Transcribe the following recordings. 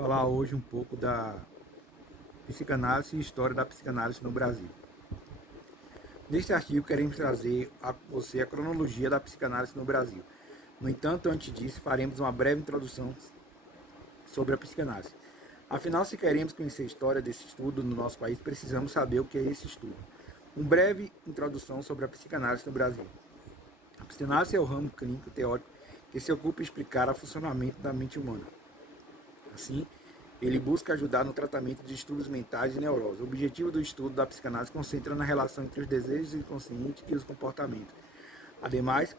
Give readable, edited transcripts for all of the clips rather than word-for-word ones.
falar hoje um pouco da psicanálise e história da psicanálise no Brasil. Neste artigo, queremos trazer a você a cronologia da psicanálise no Brasil. No entanto, antes disso, faremos uma breve introdução sobre a psicanálise. Afinal, se queremos conhecer a história desse estudo no nosso país, precisamos saber o que é esse estudo. Uma breve introdução sobre a psicanálise no Brasil. A psicanálise é o ramo clínico teórico que se ocupa em explicar o funcionamento da mente humana. Assim, ele busca ajudar no tratamento de distúrbios mentais e neuroses. O objetivo do estudo da psicanálise concentra na relação entre os desejos inconscientes e os comportamentos. Ademais,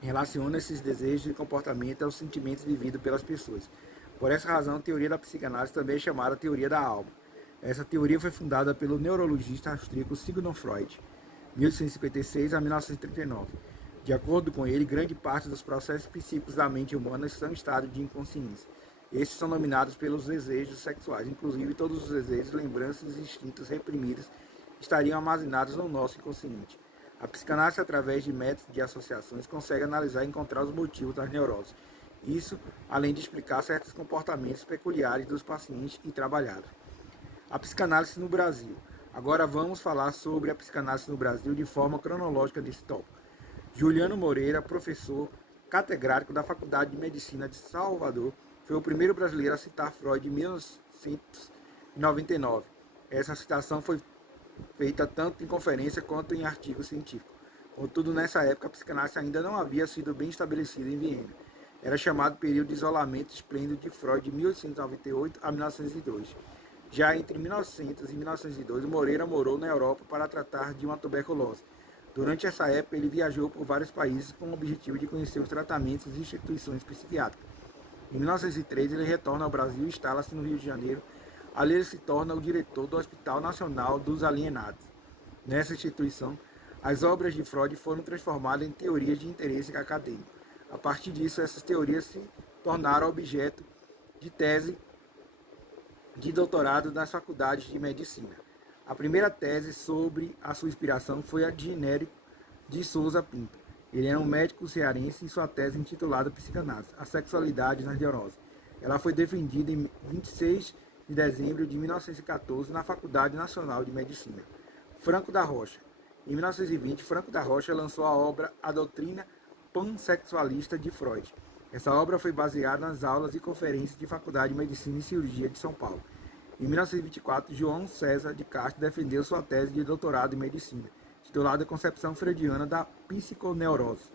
relaciona esses desejos e comportamentos aos sentimentos vividos pelas pessoas. Por essa razão, a teoria da psicanálise também é chamada teoria da alma. Essa teoria foi fundada pelo neurologista austríaco Sigmund Freud, 1856 a 1939. De acordo com ele, grande parte dos processos psíquicos da mente humana estão em estado de inconsciência. Estes são dominados pelos desejos sexuais. Inclusive, todos os desejos, lembranças e instintos reprimidos estariam armazenados no nosso inconsciente. A psicanálise, através de métodos de associações, consegue analisar e encontrar os motivos das neuroses. Isso, além de explicar certos comportamentos peculiares dos pacientes e trabalhados. A psicanálise no Brasil. Agora vamos falar sobre a psicanálise no Brasil de forma cronológica desse tópico. Juliano Moreira, professor catedrático da Faculdade de Medicina de Salvador, foi o primeiro brasileiro a citar Freud em 1999. Essa citação foi feita tanto em conferência quanto em artigo científico. Contudo, nessa época, a psicanálise ainda não havia sido bem estabelecida em Viena. Era chamado período de isolamento esplêndido de Freud de 1898 a 1902. Já entre 1900 e 1902, Moreira morou na Europa para tratar de uma tuberculose. Durante essa época, ele viajou por vários países com o objetivo de conhecer os tratamentos e instituições psiquiátricas. Em 1903, ele retorna ao Brasil e instala-se no Rio de Janeiro. Ali ele se torna o diretor do Hospital Nacional dos Alienados. Nessa instituição, as obras de Freud foram transformadas em teorias de interesse acadêmico. A partir disso, essas teorias se tornaram objeto de tese de doutorado nas faculdades de medicina. A primeira tese sobre a sua inspiração foi a de Genérico de Souza Pinto. Ele era um médico cearense e sua tese intitulada Psicanálise, a sexualidade nas neuroses. Ela foi defendida em 26 de dezembro de 1914 na Faculdade Nacional de Medicina. Franco da Rocha. Em 1920, Franco da Rocha lançou a obra A Doutrina Pansexualista de Freud. Essa obra foi baseada nas aulas e conferências de Faculdade de Medicina e Cirurgia de São Paulo. Em 1924, João César de Castro defendeu sua tese de doutorado em medicina, titulada Concepção Freudiana da Psiconeurose.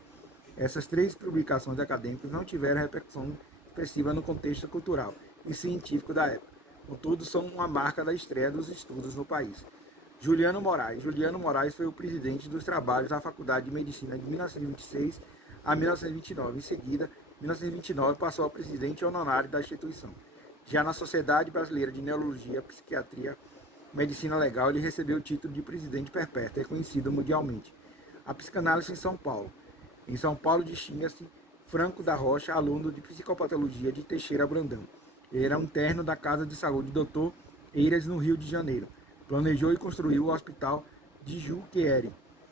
Essas três publicações acadêmicas não tiveram repercussão expressiva no contexto cultural e científico da época. Contudo, são uma marca da estreia dos estudos no país. Juliano Moraes. Juliano Moraes foi o presidente dos trabalhos da Faculdade de Medicina de 1926 a 1929. Em seguida, em 1929, passou a presidente honorário da instituição. Já na Sociedade Brasileira de Neurologia, Psiquiatria e Medicina Legal, ele recebeu o título de presidente perpétuo, reconhecido mundialmente. A psicanálise em São Paulo. Em São Paulo, distingue-se Franco da Rocha, aluno de psicopatologia de Teixeira Brandão. Ele era um interno da Casa de Saúde Dr. Eiras, no Rio de Janeiro. Planejou e construiu o Hospital de Junqueire.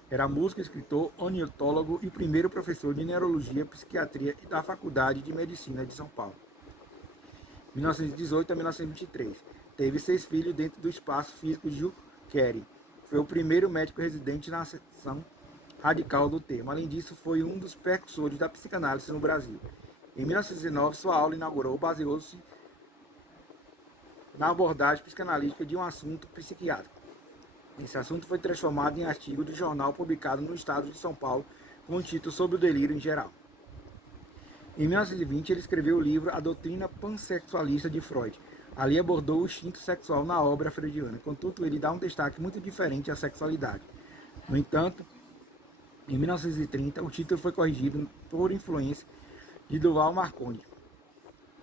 Era músico, escritor, ornitólogo e primeiro professor de Neurologia, Psiquiatria da Faculdade de Medicina de São Paulo. 1918 a 1923. Teve 6 filhos dentro do espaço físico de Junqueire. Foi o primeiro médico residente na seção radical do termo. Além disso, foi um dos precursores da psicanálise no Brasil. Em 1919, sua aula inaugural baseou-se na abordagem psicanalítica de um assunto psiquiátrico. Esse assunto foi transformado em artigo do jornal publicado no estado de São Paulo com o título Sobre o Delírio em Geral. Em 1920, ele escreveu o livro A Doutrina Pansexualista de Freud. Ali abordou o instinto sexual na obra freudiana. Contudo, ele dá um destaque muito diferente à sexualidade. No entanto, em 1930, o título foi corrigido por influência de Duval Marconi,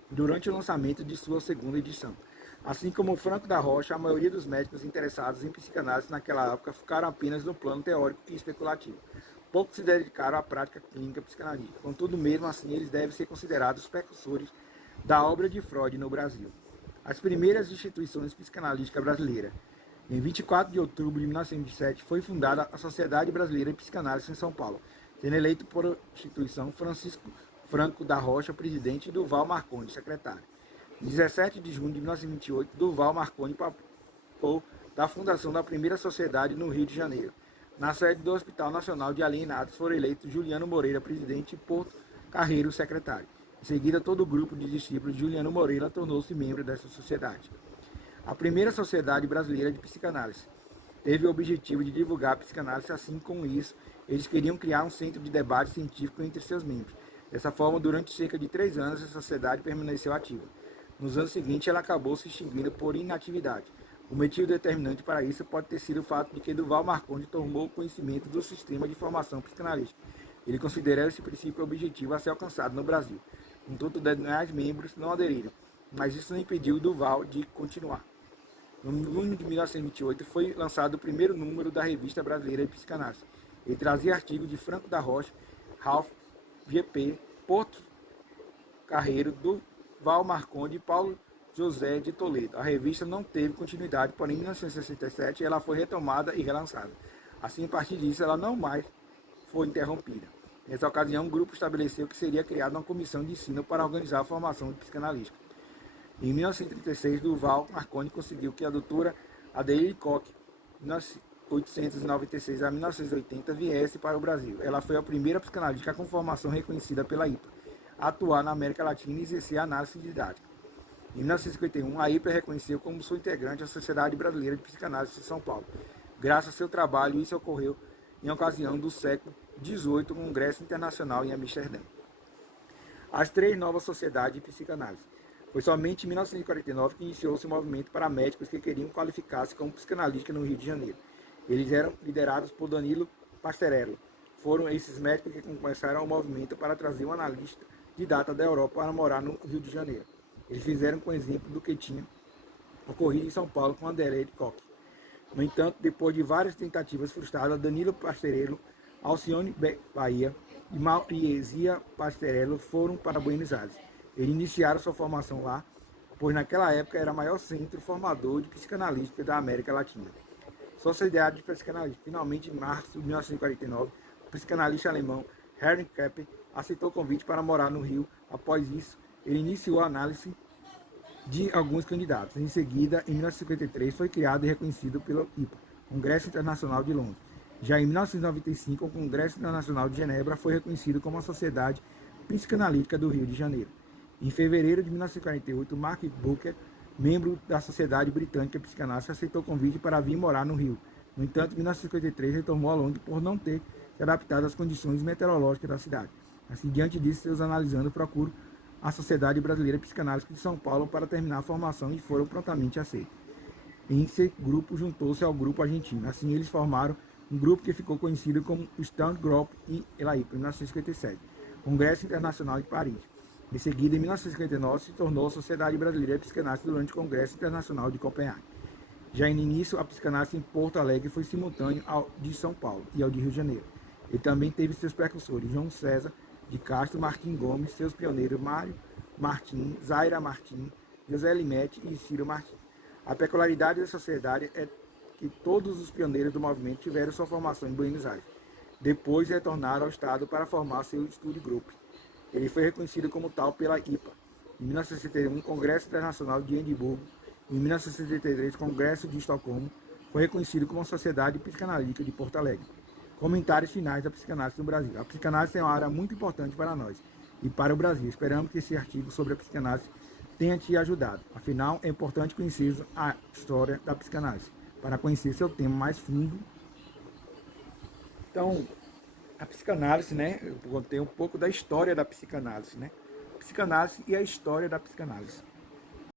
durante o lançamento de sua segunda edição. Assim como Franco da Rocha, a maioria dos médicos interessados em psicanálise naquela época ficaram apenas no plano teórico e especulativo. Poucos se dedicaram à prática clínica psicanalítica. Contudo, mesmo assim, eles devem ser considerados os precursores da obra de Freud no Brasil. As primeiras instituições psicanalísticas brasileiras. Em 24 de outubro de 1927, foi fundada a Sociedade Brasileira de Psicanálise em São Paulo, sendo eleito por instituição Francisco Franco da Rocha, presidente, e Duval Marconi, secretário. Em 17 de junho de 1928, Duval Marconi participou da fundação da primeira sociedade no Rio de Janeiro. Na sede do Hospital Nacional de Alienados foram eleitos Juliano Moreira, presidente, e Porto Carreiro, secretário. Em seguida, todo o grupo de discípulos de Juliano Moreira tornou-se membro dessa sociedade. A primeira Sociedade Brasileira de Psicanálise teve o objetivo de divulgar a psicanálise, assim com isso, eles queriam criar um centro de debate científico entre seus membros. Dessa forma, durante cerca de 3 anos, a sociedade permaneceu ativa. Nos anos seguintes, ela acabou se extinguindo por inatividade. O motivo determinante para isso pode ter sido o fato de que Duval Marconi tomou conhecimento do sistema de formação psicanalística. Ele considerou esse princípio objetivo a ser alcançado no Brasil. Contudo, demais membros não aderiram, mas isso não impediu Duval de continuar. No junho de 1928 foi lançado o primeiro número da Revista Brasileira de Psicanálise. Ele trazia artigos de Franco da Rocha, Ralph G.P., Porto Carreiro, Duval Marconi e Paulo José de Toledo. A revista não teve continuidade, porém em 1967 ela foi retomada e relançada. Assim, a partir disso, ela não mais foi interrompida. Nessa ocasião, o grupo estabeleceu que seria criada uma comissão de ensino para organizar a formação de psicanalista. Em 1936, Duval Marconi conseguiu que a doutora Adele Koch, 1896 a 1980, viesse para o Brasil. Ela foi a primeira psicanalista com formação reconhecida pela IPA a atuar na América Latina e exercer análise didática. Em 1951, a IPA reconheceu como sua integrante a Sociedade Brasileira de Psicanálise de São Paulo. Graças ao seu trabalho, isso ocorreu em ocasião do século XVIII Congresso Internacional em Amsterdã. As 3 novas sociedades de psicanálise. Foi somente em 1949 que iniciou-se o movimento para médicos que queriam qualificar-se como psicanalista no Rio de Janeiro. Eles eram liderados por Danilo Pastorello. Foram esses médicos que começaram o movimento para trazer um analista de data da Europa para morar no Rio de Janeiro. Eles fizeram com exemplo do que tinha ocorrido em São Paulo com Adelaide Koch. No entanto, depois de várias tentativas frustradas, Danilo Pastorello, Alcione Bahia e Mauriesia Pastorello foram para Buenos Aires. Eles iniciaram sua formação lá, pois naquela época era o maior centro formador de psicanalista da América Latina. Sociedade de Psicanalista. Finalmente, em março de 1949, o psicanalista alemão Heinrich Kepper aceitou o convite para morar no Rio. Após isso, ele iniciou a análise de alguns candidatos. Em seguida, em 1953, foi criado e reconhecido pelo IPA, Congresso Internacional de Londres. Já em 1995, o Congresso Internacional de Genebra foi reconhecido como a Sociedade Psicanalítica do Rio de Janeiro. Em fevereiro de 1948, Mark Booker, membro da Sociedade Britânica de Psicanálise, aceitou o convite para vir morar no Rio. No entanto, em 1953, retornou a Londres por não ter se adaptado às condições meteorológicas da cidade. Assim, diante disso, seus analisandos procuram a Sociedade Brasileira de Psicanálise de São Paulo para terminar a formação e foram prontamente aceitos. Esse grupo juntou-se ao grupo argentino. Assim, eles formaram um grupo que ficou conhecido como Stand Group em Elaipa, em 1957, Congresso Internacional de Paris. Em seguida, em 1959, se tornou a Sociedade Brasileira de Psicanálise durante o Congresso Internacional de Copenhague. Já no início, a psicanálise em Porto Alegre foi simultâneo ao de São Paulo e ao de Rio de Janeiro. Ele também teve seus precursores, João César de Castro, Martim Gomes, seus pioneiros Mário Martim, Zaira Martim, José Limete e Ciro Martim. A peculiaridade da sociedade é que todos os pioneiros do movimento tiveram sua formação em Buenos Aires. Depois retornaram ao estado para formar seu estudo grupo. Ele foi reconhecido como tal pela IPA. Em 1961, Congresso Internacional de Edimburgo. Em 1963, Congresso de Estocolmo. Foi reconhecido como a Sociedade Psicanalítica de Porto Alegre. Comentários finais da psicanálise no Brasil. A psicanálise é uma área muito importante para nós e para o Brasil. Esperamos que esse artigo sobre a psicanálise tenha te ajudado. Afinal, é importante conhecer a história da psicanálise para conhecer seu tema mais fundo. Então, a psicanálise, né? Eu contei um pouco da história da psicanálise, né? Psicanálise e a história da psicanálise.